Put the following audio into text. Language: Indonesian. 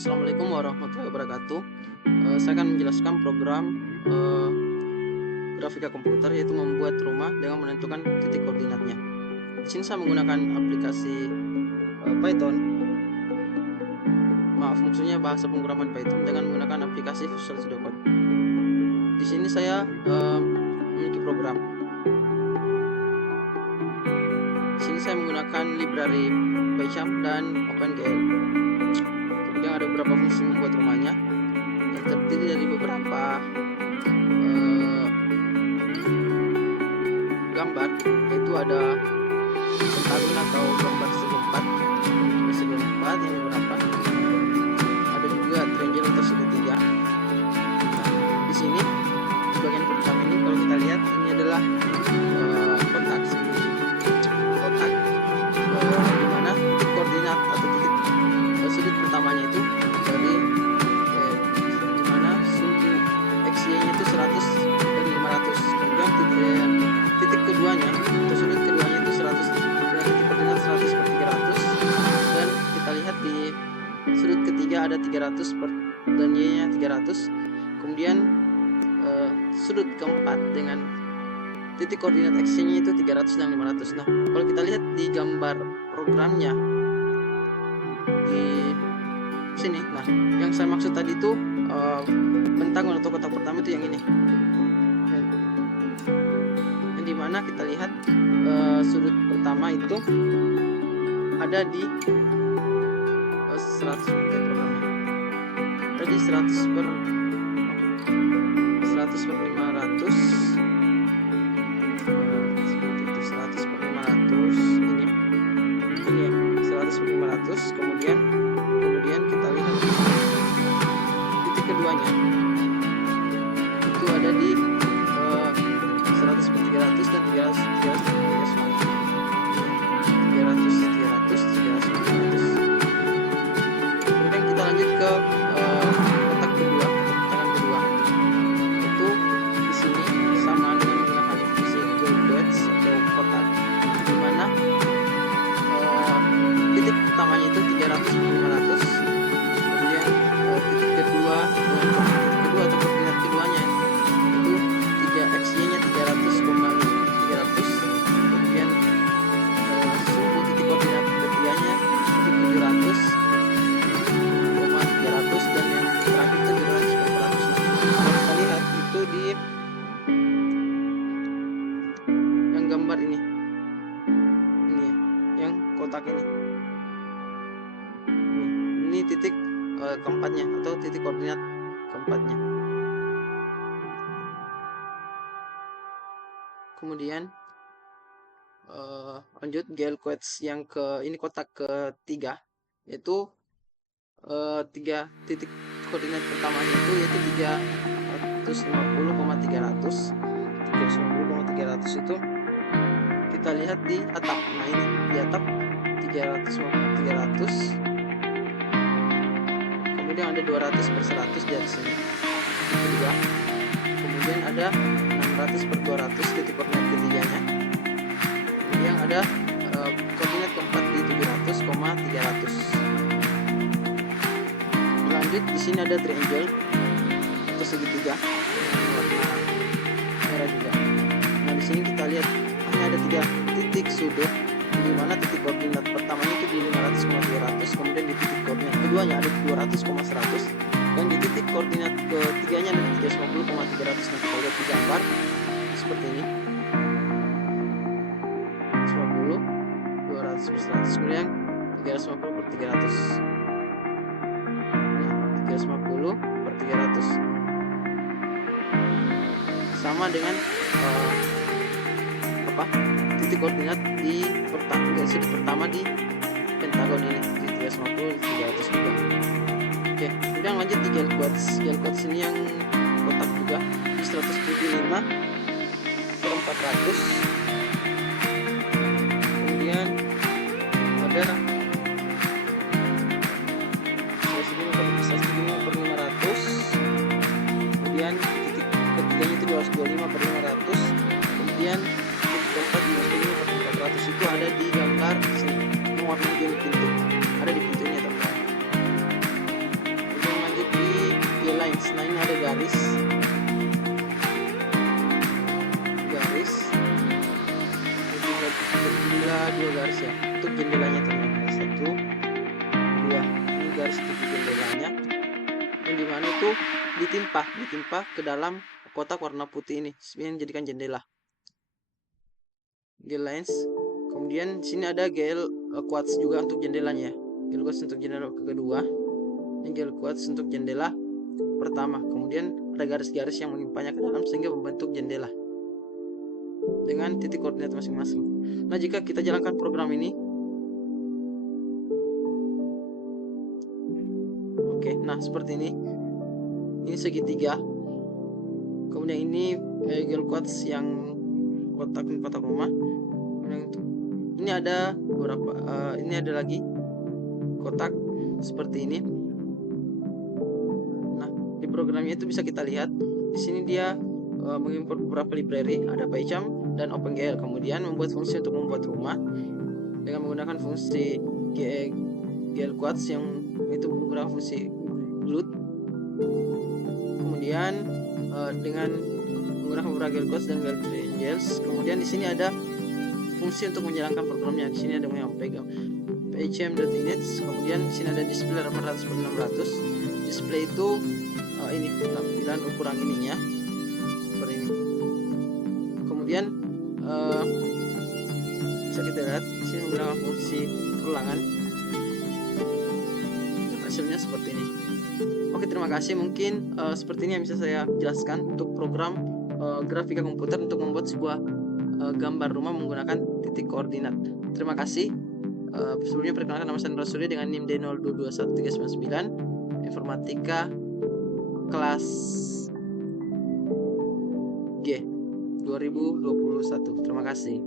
Assalamualaikum warahmatullahi wabarakatuh. Saya akan menjelaskan program grafika komputer, yaitu membuat rumah dengan menentukan titik koordinatnya. Di sini saya menggunakan aplikasi Python. Maksudnya bahasa pemrograman Python dengan menggunakan aplikasi Visual Studio Code. Di sini saya memiliki program. Di sini saya menggunakan library PyCharm dan OpenGL. Kemudian ada beberapa fungsi membuat rumahnya yang terdiri dari beberapa gambar, yaitu ada pentagon atau gambar segi empat yang beberapa, ada juga triangle atau segitiga. Di sini di bagian pertama ini, kalau kita lihat, ini adalah kotak di mana titik koordinat atau titik sudut pertamanya itu dari di mana sumbu XY-nya itu 100 dari 500. Kemudian titik keduanya atau sudut keduanya itu 100 dan titik koordinat 100 per 300, dan kita lihat di sudut ketiga ada 300 dan Y-nya 300. Kemudian sudut keempat dengan titik koordinat X-nya itu 300 dan 500. Nah, kalau kita lihat di gambar programnya di sini, nah yang saya maksud tadi itu pentagon atau kotak pertama itu yang ini, yang dimana kita lihat sudut pertama itu ada di 100 programnya, ada di 100 per 500, seperti itu, 100 per 500 ini ya, 100 per 500. Kemudian kita lihat titik keduanya itu ada di 100 per 300 dan 300 Kemudian kita lanjut ke kotak kedua, putaran kedua. Itu di sini sama dengan menggunakan fungsi Goldbats atau kotak, di mana titik pertamanya itu 300 per 500. Kemudian titik kedua atau koordinat keduanya itu 3XY-nya 300. Kemudian sumbu titik koordinat ketiganya itu 700, dan yang terakhir itu 700 per 100. Kalau kita lihat itu di yang gambar ini ya, yang kotak ini titik keempatnya atau titik koordinat keempatnya. Kemudian lanjut GL quotes yang ini kotak ketiga, yaitu 3 titik koordinat pertamanya itu yaitu 350,300 itu kita lihat di atap. Nah, ini di atap 300. Kemudian ada 200 per 100 di atas sini kedua. Kemudian ada 600 per 200 titik koordinat ketiganya. Kemudian ada koordinat keempat di 700,300. Lanjut, di sini ada triangle atau segitiga warna merah juga. Nah, di sini kita lihat hanya ada 3 titik sudut, di mana titik koordinat pertamanya itu di 500,300, kemudian di titik koordinat keduanya ada di 200,100, dan di titik koordinat ketiganya ada di 350,300. Nah, kita lihat di gambar seperti ini, 150, 200 per 100, kemudian 350 per 300. 350 per 300 sama dengan titik koordinat di sudut pertama di pentagon ini di 350 300 juga. Oke, kemudian lanjut di GL quotes ini yang kotak juga di 175 per 400. Kemudian ada 175 per 500. Kemudian titik ketiganya itu 225 per 500. Kemudian titik keempat 225 per 400 itu ada di gambar sini, yang warna hijau pintu, ada di pintunya teman-teman. itu ditimpa ke dalam kotak warna putih ini yang jadikan jendela. Gel lens. Kemudian sini ada gel quartz juga untuk jendelanya. Gel quartz untuk jendela kedua. Ini gel quartz untuk jendela pertama. Kemudian ada garis-garis yang menimpanya ke dalam sehingga membentuk jendela dengan titik koordinat masing-masing. Nah, jika kita jalankan program ini, oke, nah seperti ini. Ini segitiga. Kemudian ini gel quartz yang kotak rumah. Ini ada beberapa, ini ada lagi kotak seperti ini. Nah, di programnya itu bisa kita lihat di sini dia mengimport beberapa library, ada PyCharm dan OpenGL. Kemudian membuat fungsi untuk membuat rumah dengan menggunakan fungsi gel quartz yang itu menggunakan fungsi glut. Kemudian dengan menggunakan beberapa gel quartz dan gel triangles. Kemudian di sini ada fungsi untuk menjalankan programnya. Di sini ada yang pegang PyCharm.init. Kemudian di sini ada display 800x600. Display itu ini tampilan ukuran ininya seperti ini. Kemudian bisa kita lihat di sini menggunakan fungsi ulangan. Hasilnya seperti ini. Oke, terima kasih. Mungkin seperti ini yang bisa saya jelaskan untuk program grafika komputer untuk membuat sebuah gambar rumah menggunakan titik koordinat. Terima kasih. Sebelumnya perkenalkan, nama saya Rasuli dengan NIM D0221399 Informatika kelas G 2021. Terima kasih.